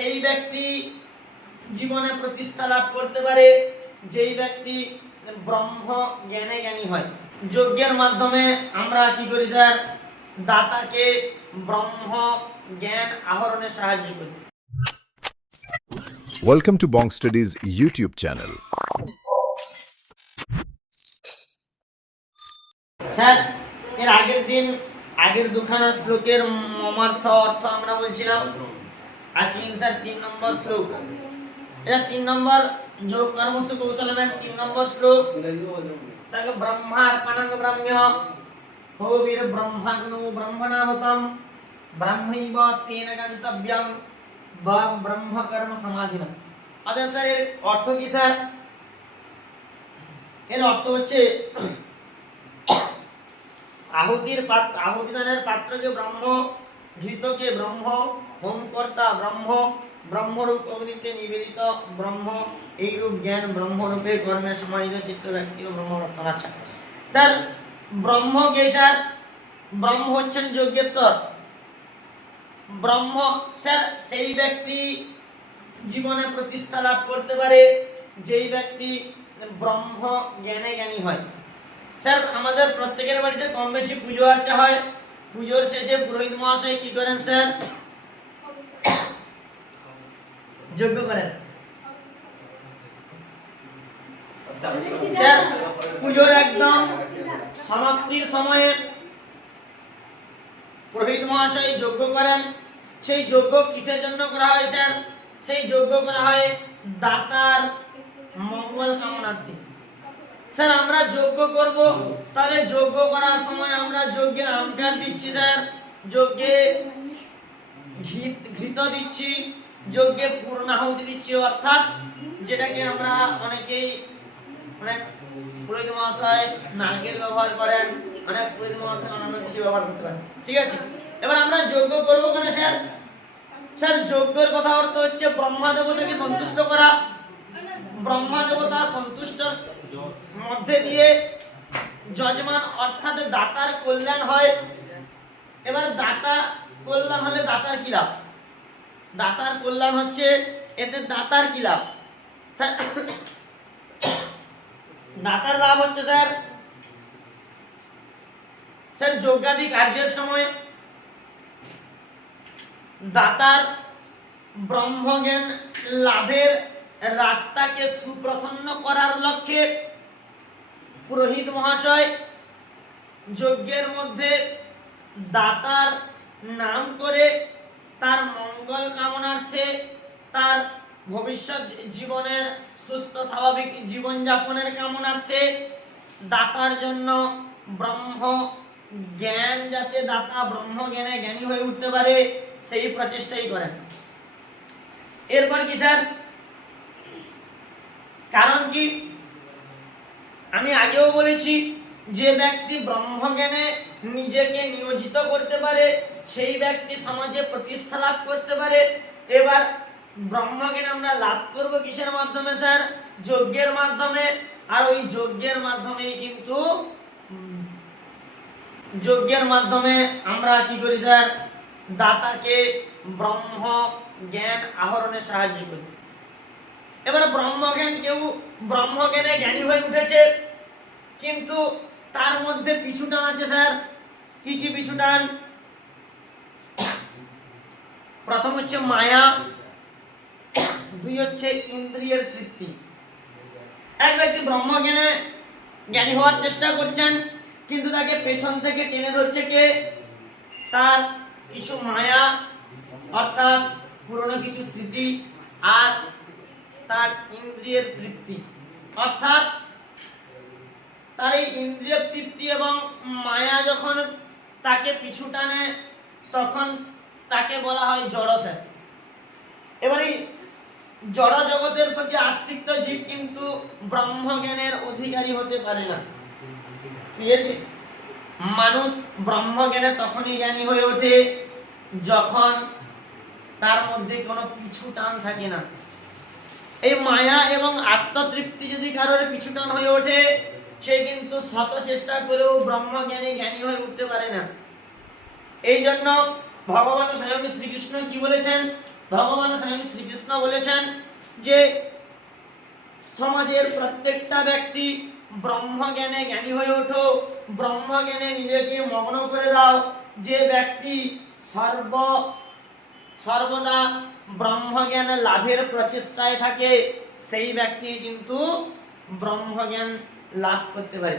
সেই ব্যক্তি জীবনে প্রতিষ্ঠা লাভ করতে পারে যেই ব্যক্তি ব্রহ্ম জ্ঞানে জ্ঞানী হয়। যজ্ঞের মাধ্যমে আমরা কি করি স্যার? দাতাকে ব্রহ্ম জ্ঞান আহরণে সাহায্য করি। Welcome to Bong Studies YouTube channel. Sir, এর আগের দুখানা শ্লোকের মর্মার্থ অর্থ আমরা বলছিলাম। আজকে স্যার 3 নম্বর শ্লোক। এটা 3 নম্বর যোগ কর্মসু কৌশলমের 3 নম্বর শ্লোক। স্যার, ব্রহ্মার্পণং ব্রহ্ম্য হোবির ব্রহ্মাগ্নো ব্রহ্মণাহুতম ব্রহ্মৈব তেন গন্তব্যম ব্রহ্ম কর্ম সমাধিনা। আচ্ছা স্যার, এর অর্থ কি স্যার? এর অর্থ হচ্ছে আহুতিদানের পাত্রকে ব্রহ্ম, ঘৃতকে ব্রহ্ম, হোমকর্তা ব্রহ্ম, ব্রহ্মরূপ অগ্নিতে নিবেদিত ব্রহ্ম, এইরূপ জ্ঞান ব্রহ্মরূপে কর্মে সমাহিত চিত্ত ব্যক্তি ও ব্রহ্ম রক্ষণ। আচ্ছা স্যার, ব্রহ্ম কে স্যার? ব্রহ্ম হচ্ছেন যজ্ঞেশ্বর। ব্রহ্ম স্যার সেই ব্যক্তি জীবনে প্রতিষ্ঠা লাভ করতে পারে যেই ব্যক্তি ব্রহ্ম জ্ঞানে জ্ঞানী হয়। স্যার, আমাদের প্রত্যেকের বাড়িতে কম বেশি পুজো আর্চা হয়। পুজোর শেষে পুরোহিত মহাশয় কি করেন স্যার? যজ্ঞ করেন। স্যার, পুজোর একদম সমাপ্তির সময়ে পুরোহিত মহাশয় যজ্ঞ করেন। সেই যজ্ঞ কিসের জন্য করা হয় স্যার? সেই যজ্ঞ করা হয় দাতার মঙ্গল কামনার্থে। স্যার, আমরা যজ্ঞ করব, তাহলে যজ্ঞ করার সময় আমরা যজ্ঞে আমটার দিচ্ছি স্যার, যজ্ঞে ঘৃত দিচ্ছি, যজ্ঞে পূর্ণাহুতি দিচ্ছি, অর্থাৎ যেটাকে আমরা অনেকেই অনেক পুরোহিত মহাশয় নারকেল ব্যবহার করেন, অনেক পুরোহিত মহাশয় অন্যান্য কিছু ব্যবহার করতে পারেন। ঠিক আছে, এবার আমরা যজ্ঞ করব কেন স্যার? স্যার, যজ্ঞের কথা অর্থ হচ্ছে ব্রহ্মা দেবতাকে সন্তুষ্ট করা। ব্রহ্মা দেবতা সন্তুষ্টর মধ্যে দিয়ে যজমান অর্থাৎ দাতার কল্যাণ হয়। এবার দাতা কল্যাণ হলে দাতার কি লাভ? দাতার কল্যাণ হচ্ছে, এতে দাতার কি লাভ স্যার? দাতার লাভ হচ্ছে স্যার, যজ্ঞাদি কার্যের সময় দাতার ব্রহ্মজ্ঞান লাভের রাস্তাকে সুপ্রসন্ন করার লক্ষ্যে পুরোহিত মহাশয় যজ্ঞের মধ্যে দাতার নাম করে তার মঙ্গল কামনার্থে, তার ভবিষ্যৎ জীবনের সুস্থ স্বাভাবিক জীবনযাপনের কামনার্থে, দাতার জন্য ব্রহ্ম জ্ঞান, যাতে দাতা ব্রহ্ম জ্ঞানে জ্ঞানী হয়ে উঠতে পারে সেই প্রচেষ্টাই করেন। এরপর কি স্যার? কারণ কি? আমি আগেও বলেছি, যে ব্যক্তি ব্রহ্মজ্ঞানে নিজেকে নিয়োজিত করতে পারে সেই ব্যক্তি সমাজে প্রতিষ্ঠা লাভ করতে পারে। এবার ব্রহ্মজ্ঞান আমরা লাভ করব কিসের মাধ্যমে স্যার? যজ্ঞের মাধ্যমে। আর ওই যজ্ঞের মাধ্যমেই কিন্তু আমরা কি করি স্যার? দাতাকে ব্রহ্ম জ্ঞান আহরণে সাহায্য করি। এবার ব্রহ্মজ্ঞানে জ্ঞানী হয়ে উঠেছে, কিন্তু তার মধ্যে পিছুটান আছে স্যার। কি কি পিছুটান? প্রথম হচ্ছে মায়া, দুই হচ্ছে ইন্দ্রিয়ের তৃপ্তি। এক ব্যক্তি ব্রহ্মজ্ঞানে জ্ঞানী হওয়ার চেষ্টা করছেন, কিন্তু তাকে পেছন থেকে টেনে ধরছে কে? তার কিছু মায়া, অর্থাৎ পুরনো কিছু স্মৃতি, আর তার ইন্দ্রিয়ের তৃপ্তি, অর্থাৎ তার এই ইন্দ্রিয় তৃপ্তি এবং মায়া যখন তাকে পিছু টানে, তখন তাকে বলা হয় জড় স্যার। এবার এই জড় জগতের প্রতি আশ্রিত জীব কিন্তু ব্রহ্মজ্ঞানের অধিকারী হতে পারে না। ঠিক আছে, মানুষ ব্রহ্মজ্ঞানে তখনই জ্ঞানী হয়ে ওঠে যখন তার মধ্যে কোনো পিছু টান থাকে না। এই মায়া এবং আত্মতৃপ্তি যদি কারোর পিছু টান হয়ে ওঠে, সে কিন্তু শত চেষ্টা করেও ব্রহ্মজ্ঞানে জ্ঞানী হয়ে উঠতে পারে না। এই জন্য ভগবান স্বয়ং শ্রীকৃষ্ণ কি বলেছেন? ভগবান স্বয়ং শ্রীকৃষ্ণ বলেছেন যে সমাজের প্রত্যেকটা ব্যক্তি ব্রহ্মজ্ঞানে জ্ঞানী হয়ে ওঠো, ব্রহ্মজ্ঞানে নিজেকে মগ্ন করে দাও। যে ব্যক্তি সর্বদা ব্রহ্মজ্ঞান লাভের প্রচেষ্টায় থাকে সেই ব্যক্তি কিন্তু ব্রহ্মজ্ঞান লাভ করতে পারে।